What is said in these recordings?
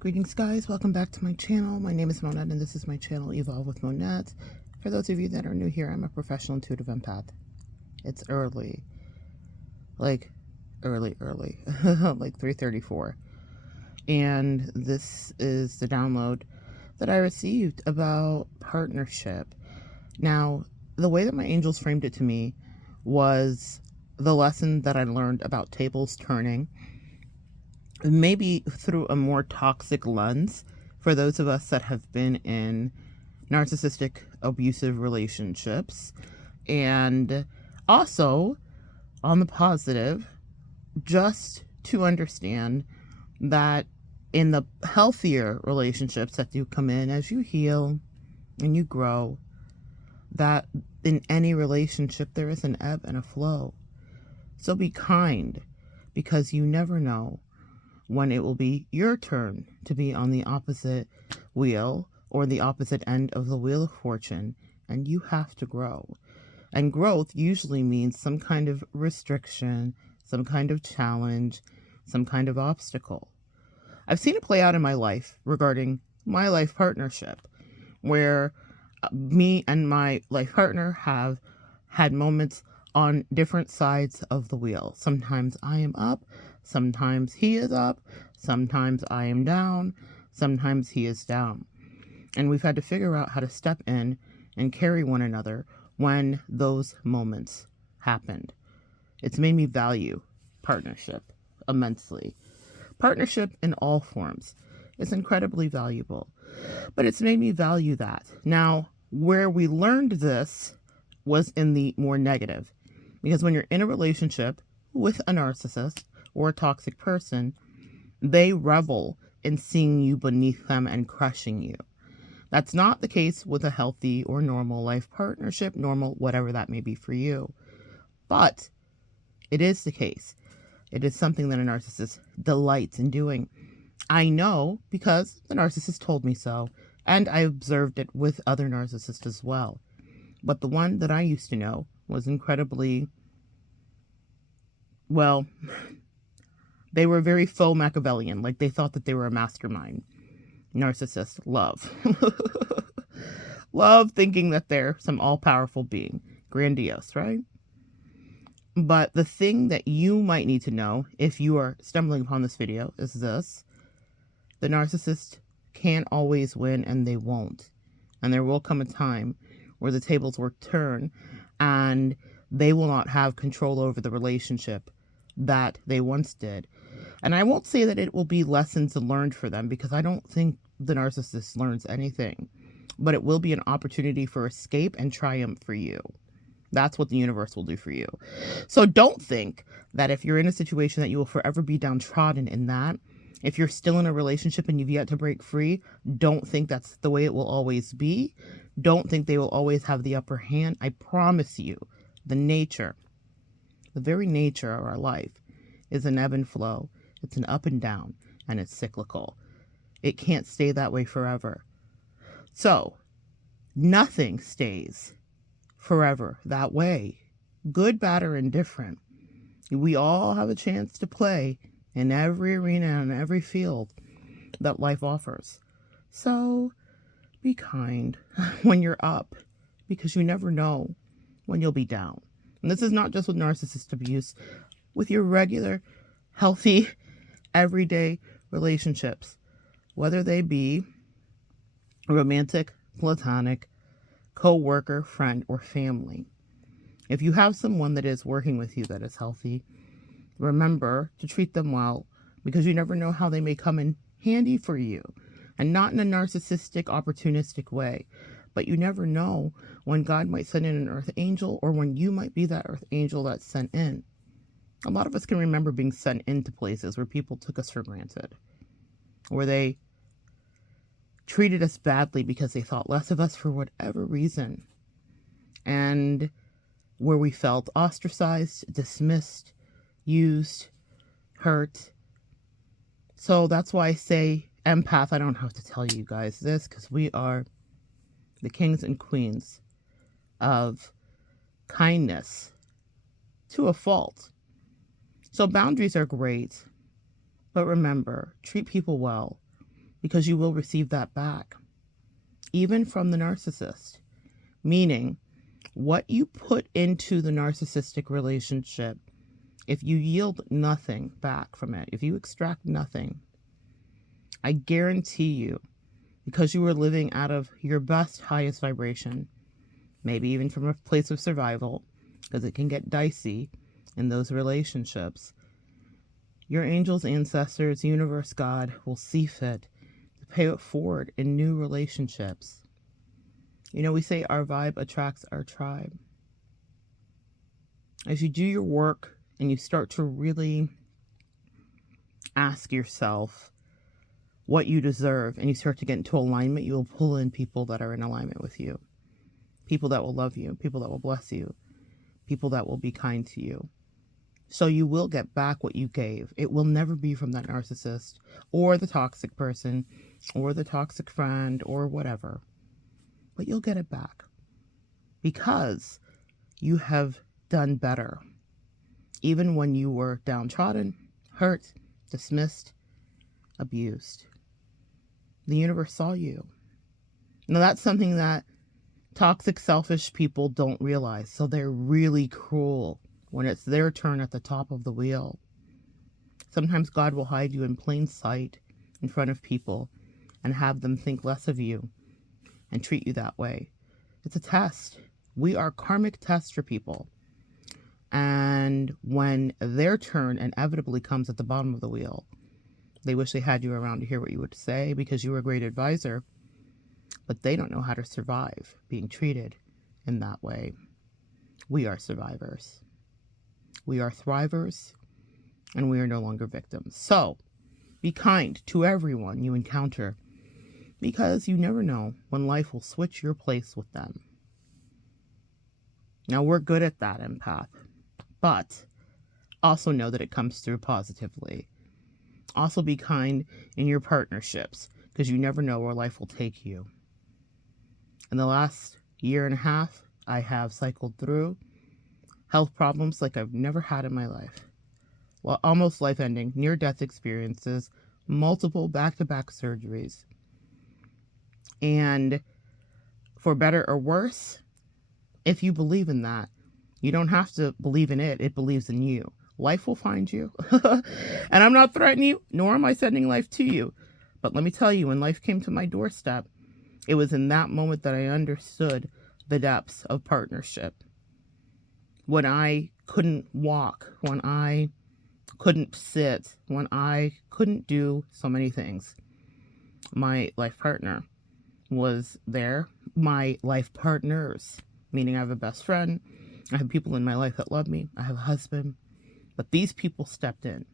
Greetings guys, welcome back to my channel. My name is Monette and this is my channel Evolve with Monette. For those of you that are new here, I'm a professional intuitive empath. It's early, like early, like 3:34. And this is the download that I received about partnership. Now, the way that my angels framed it to me was the lesson that I learned about tables turning, maybe through a more toxic lens for those of us that have been in narcissistic abusive relationships, and also on the positive, just to understand that in the healthier relationships that do come in as you heal and you grow, that in any relationship there is an ebb and a flow. So be kind, because you never know when it will be your turn to be on the opposite wheel or the opposite end of the wheel of fortune, and you have to grow. And growth usually means some kind of restriction, some kind of challenge, some kind of obstacle. I've seen it play out in my life regarding my life partnership, where me and my life partner have had moments on different sides of the wheel. Sometimes I am up, sometimes he is up, sometimes I am down, sometimes he is down. And we've had to figure out how to step in and carry one another when those moments happened. It's made me value partnership immensely. Partnership in all forms is incredibly valuable, but it's made me value that. Now, where we learned this was in the more negative, because when you're in a relationship with a narcissist or a toxic person, they revel in seeing you beneath them and crushing you. That's not the case with a healthy or normal life partnership, normal, whatever that may be for you. But it is the case. It is something that a narcissist delights in doing. I know because the narcissist told me so, and I observed it with other narcissists as well. But the one that I used to know was incredibly, well, they were very faux Machiavellian, like they thought that they were a mastermind. Narcissist love. Love thinking that they're some all-powerful being. Grandiose, right? But the thing that you might need to know if you are stumbling upon this video is this: the narcissist can't always win, and they won't. And there will come a time where the tables will turn and they will not have control over the relationship that they once did. And I won't say that it will be lessons learned for them, because I don't think the narcissist learns anything. But it will be an opportunity for escape and triumph for you. That's what the universe will do for you. So don't think that if you're in a situation that you will forever be downtrodden in that. If you're still in a relationship and you've yet to break free, don't think that's the way it will always be. Don't think they will always have the upper hand. I promise you, the very nature of our life is an ebb and flow. It's an up and down, and it's cyclical. It can't stay that way forever. So nothing stays forever that way. Good, bad, or indifferent. We all have a chance to play in every arena and every field that life offers. So be kind when you're up, because you never know when you'll be down. And this is not just with narcissist abuse, with your regular, healthy, everyday relationships, whether they be romantic, platonic, co-worker, friend, or family. If you have someone that is working with you that is healthy, remember to treat them well, because you never know how they may come in handy for you. And not in a narcissistic, opportunistic way. But you never know when God might send in an earth angel, or when you might be that earth angel that's sent in. A lot of us can remember being sent into places where people took us for granted, where they treated us badly because they thought less of us for whatever reason, and where we felt ostracized, dismissed, used, hurt. So that's why I say empath. I don't have to tell you guys this, because we are the kings and queens of kindness to a fault. So boundaries are great, but remember, treat people well. because you will receive that back, even from the narcissist. Meaning, what you put into the narcissistic relationship, if you yield nothing back from it, if you extract nothing, I guarantee you, because you were living out of your best, highest vibration, maybe even from a place of survival, because it can get dicey in those relationships, your angels, ancestors, universe, God will see fit to pay it forward in new relationships. You know, we say our vibe attracts our tribe. As you do your work and you start to really ask yourself what you deserve and you start to get into alignment, you will pull in people that are in alignment with you. People that will love you, people that will bless you, people that will be kind to you. So you will get back what you gave. It will never be from that narcissist or the toxic person or the toxic friend or whatever. But you'll get it back because you have done better. Even when you were downtrodden, hurt, dismissed, abused. The universe saw you. Now that's something that toxic, selfish people don't realize. So they're really cruel when it's their turn at the top of the wheel. Sometimes God will hide you in plain sight in front of people and have them think less of you and treat you that way. It's a test. We are karmic tests for people. And when their turn inevitably comes at the bottom of the wheel, they wish they had you around to hear what you would say because you were a great advisor, but they don't know how to survive being treated in that way. We are survivors. We are thrivers, and we are no longer victims. So, be kind to everyone you encounter, because you never know when life will switch your place with them. Now, we're good at that, empath, but also know that it comes through positively. Also be kind in your partnerships, because you never know where life will take you. In the last year and a half, I have cycled through health problems like I've never had in my life. Well, almost life-ending, near-death experiences, multiple back-to-back surgeries. And for better or worse, if you believe in that, you don't have to believe in it. It believes in you. Life will find you. And I'm not threatening you, nor am I sending life to you. But let me tell you, when life came to my doorstep, it was in that moment that I understood the depths of partnership. When I couldn't walk, when I couldn't sit, when I couldn't do so many things, my life partner was there. My life partners, meaning I have a best friend, I have people in my life that love me, I have a husband, but these people stepped in.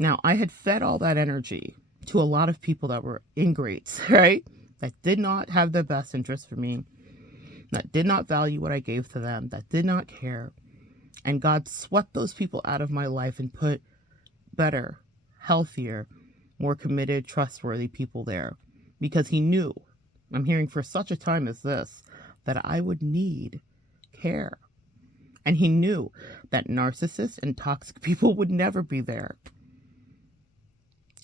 Now, I had fed all that energy to a lot of people that were ingrates, right? That did not have the best interest for me, that did not value what I gave to them, that did not care. And God swept those people out of my life and put better, healthier, more committed, trustworthy people there. Because he knew, I'm hearing for such a time as this, that I would need care. And he knew that narcissists and toxic people would never be there.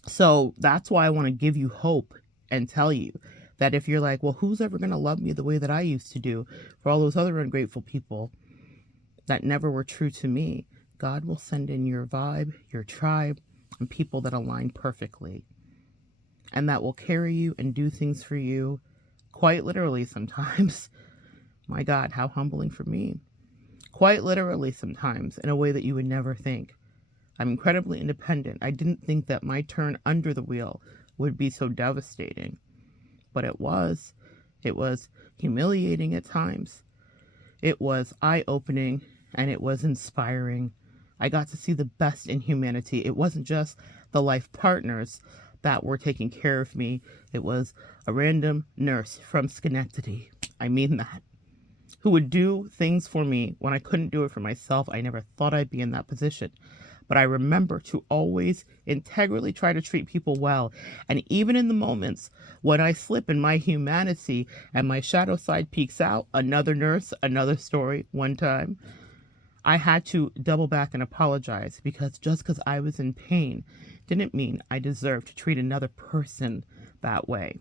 So that's why I want to give you hope and tell you that if you're like, well, who's ever going to love me the way that I used to do for all those other ungrateful people that never were true to me, God will send in your vibe, your tribe, and people that align perfectly. And that will carry you and do things for you, quite literally sometimes. My God, how humbling for me. Quite literally sometimes, in a way that you would never think. I'm incredibly independent. I didn't think that my turn under the wheel would be so devastating. But it was. It was humiliating at times. It was eye-opening, and it was inspiring. I got to see the best in humanity. It wasn't just the life partners that were taking care of me. It was a random nurse from Schenectady. I mean that. Who would do things for me when I couldn't do it for myself. I never thought I'd be in that position. But I remember to always integrally try to treat people well. And even in the moments when I slip in my humanity and my shadow side peeks out, another nurse, another story, one time, I had to double back and apologize because just because I was in pain didn't mean I deserved to treat another person that way.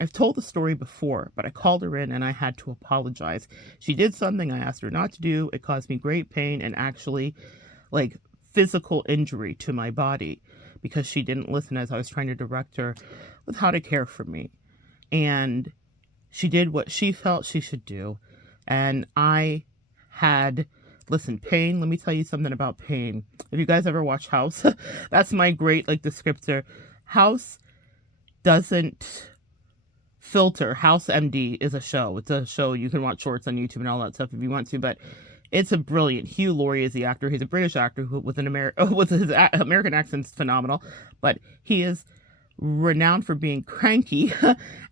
I've told the story before, but I called her in and I had to apologize. She did something I asked her not to do. It caused me great pain and actually like physical injury to my body because she didn't listen as I was trying to direct her with how to care for me. And she did what she felt she should do. And I had, listen, pain, let me tell you something about pain. If you guys ever watch House, that's my great like descriptor. House doesn't filter. House MD is a show. It's a show. You can watch shorts on YouTube and all that stuff if you want to, but it's a brilliant. Hugh Laurie is the actor. He's a British actor who, with an with his American accent's phenomenal, but he is renowned for being cranky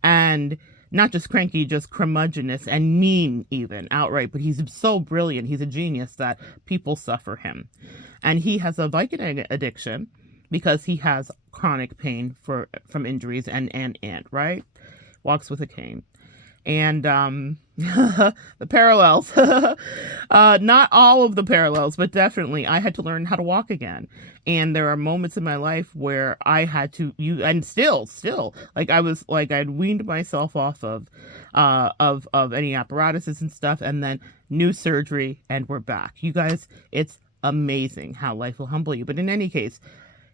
and not just cranky, just curmudgeonous and mean even outright. But he's so brilliant. He's a genius that people suffer him, and he has a Vicodin addiction because he has chronic pain from injuries and right. Walks with a cane. And the parallels, not all of the parallels, but definitely I had to learn how to walk again. And there are moments in my life where I had to, and still, like I was like, I'd weaned myself off of any apparatuses and stuff, and then new surgery, and we're back. You guys, it's amazing how life will humble you. But in any case,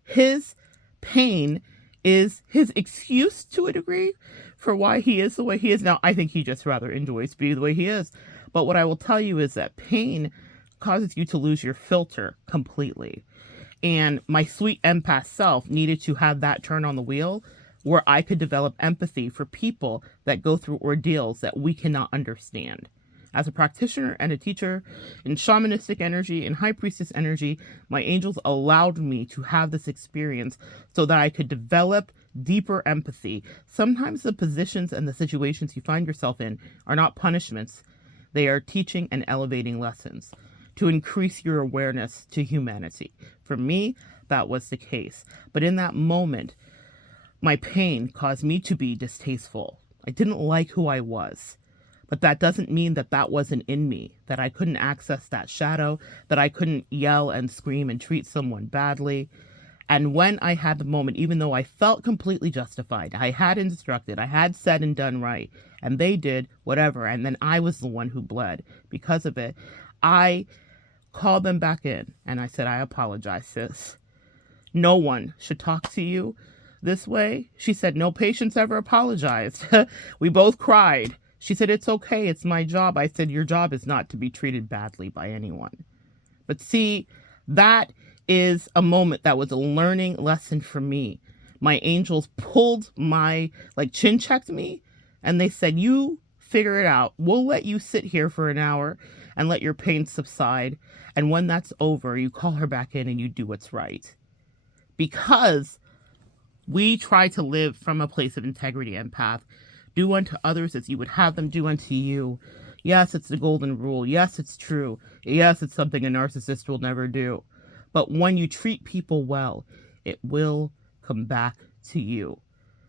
his pain is his excuse to a degree for why he is the way he is. Now, I think he just rather enjoys being the way he is. But what I will tell you is that pain causes you to lose your filter completely. And my sweet empath self needed to have that turn on the wheel where I could develop empathy for people that go through ordeals that we cannot understand. As a practitioner and a teacher in shamanistic energy and high priestess energy, my angels allowed me to have this experience so that I could develop deeper empathy. Sometimes the positions and the situations you find yourself in are not punishments. They are teaching and elevating lessons to increase your awareness to humanity. For me, that was the case. But in that moment, my pain caused me to be distasteful. I didn't like who I was. But that doesn't mean that that wasn't in me, that I couldn't access that shadow, that I couldn't yell and scream and treat someone badly. And when I had the moment, even though I felt completely justified, I had instructed, I had said and done right, and they did whatever, and then I was the one who bled because of it, I called them back in and I said, I apologize, sis. No one should talk to you this way. She said, no patients ever apologized. We both cried. She said, it's okay. It's my job. I said, your job is not to be treated badly by anyone. But see, that is a moment that was a learning lesson for me. My angels pulled my, chin checked me, and they said, you figure it out. We'll let you sit here for an hour and let your pain subside. And when that's over, you call her back in and you do what's right. Because we try to live from a place of integrity, empath. Do unto others as you would have them do unto you. Yes, it's the golden rule. Yes, it's true. Yes, it's something a narcissist will never do. But when you treat people well, it will come back to you.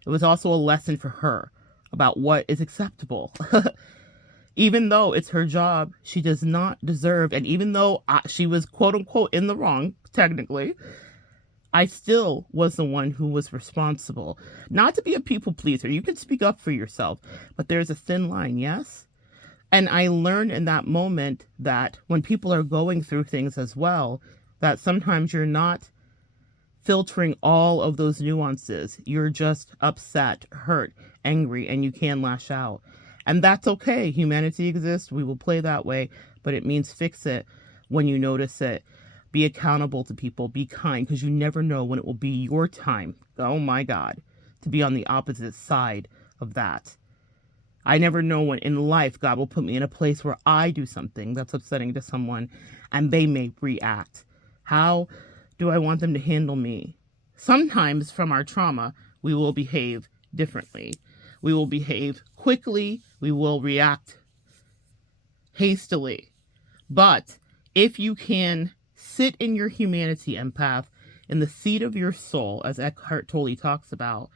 It was also a lesson for her about what is acceptable. Even though it's her job, she does not deserve, and even though she was quote unquote in the wrong, technically, I still was the one who was responsible. Not to be a people pleaser. You can speak up for yourself, but there's a thin line, yes? And I learned in that moment that when people are going through things as well, that sometimes you're not filtering all of those nuances. You're just upset, hurt, angry, and you can lash out. And that's okay. Humanity exists. We will play that way, but it means fix it when you notice it. Be accountable to people. Be kind, because you never know when it will be your time. Oh my God, to be on the opposite side of that. I never know when in life God will put me in a place where I do something that's upsetting to someone and they may react. How do I want them to handle me? Sometimes from our trauma, we will behave differently. We will behave quickly. We will react hastily. But if you can sit in your humanity, empath, in the seat of your soul, as Eckhart Tolle talks about,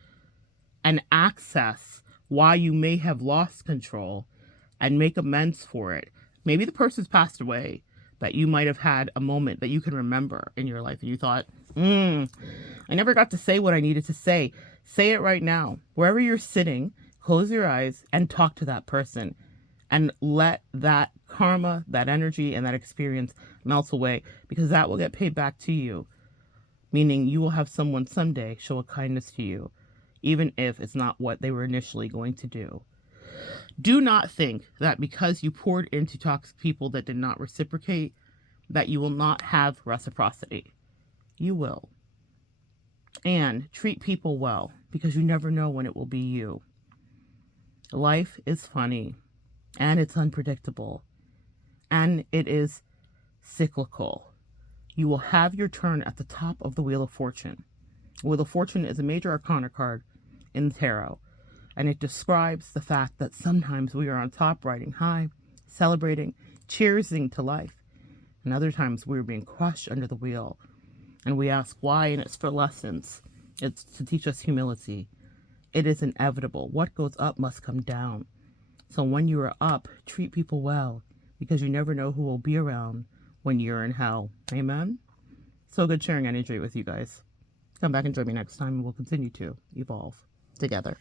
and access why you may have lost control and make amends for it. Maybe the person's passed away, that you might have had a moment that you can remember in your life and you thought, I never got to say what I needed to say. Say it right now. Wherever you're sitting, close your eyes and talk to that person and let that karma, that energy, and that experience melt away, because that will get paid back to you. Meaning you will have someone someday show a kindness to you, even if it's not what they were initially going to do. Do not think that because you poured into toxic people that did not reciprocate, that you will not have reciprocity. You will. And treat people well, because you never know when it will be you. Life is funny, and it's unpredictable, and it is cyclical. You will have your turn at the top of the Wheel of Fortune. Wheel of Fortune is a major arcana card in the tarot, and it describes the fact that sometimes we are on top, riding high, celebrating, cheersing to life, and other times we are being crushed under the wheel. And we ask why, and it's for lessons. It's to teach us humility. It is inevitable. What goes up must come down. So when you are up, treat people well, because you never know who will be around when you're in hell. Amen? So good sharing energy with you guys. Come back and join me next time, and we'll continue to evolve together.